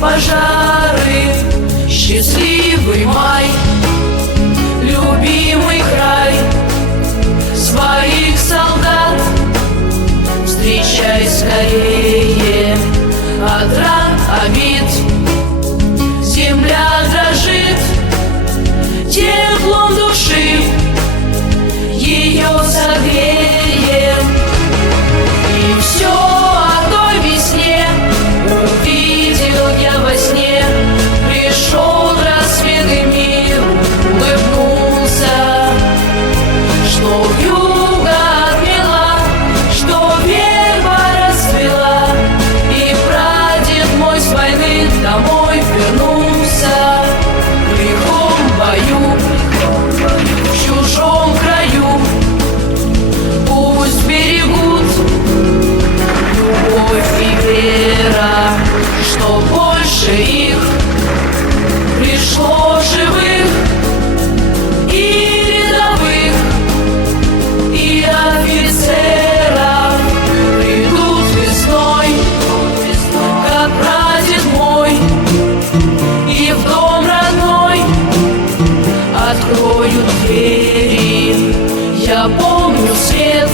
пожары. Счастливый май, любимый край, своих солдат встречай скорее. От ран, обид земля дрожит, теплом души ее согреем. И все о той весне увидел я во сне. Пришел рассвет и мир улыбнулся, что вьюга отмела, что верба расцвела, и прадед мой с войны домой вернулся. В лихом бою, в чужом краю, пусть берегут любовь и вера, что больше их пришло живых и рядовых, и офицеров. Придут весной, как прадед мой, и в дом родной откроют двери. Я помню свет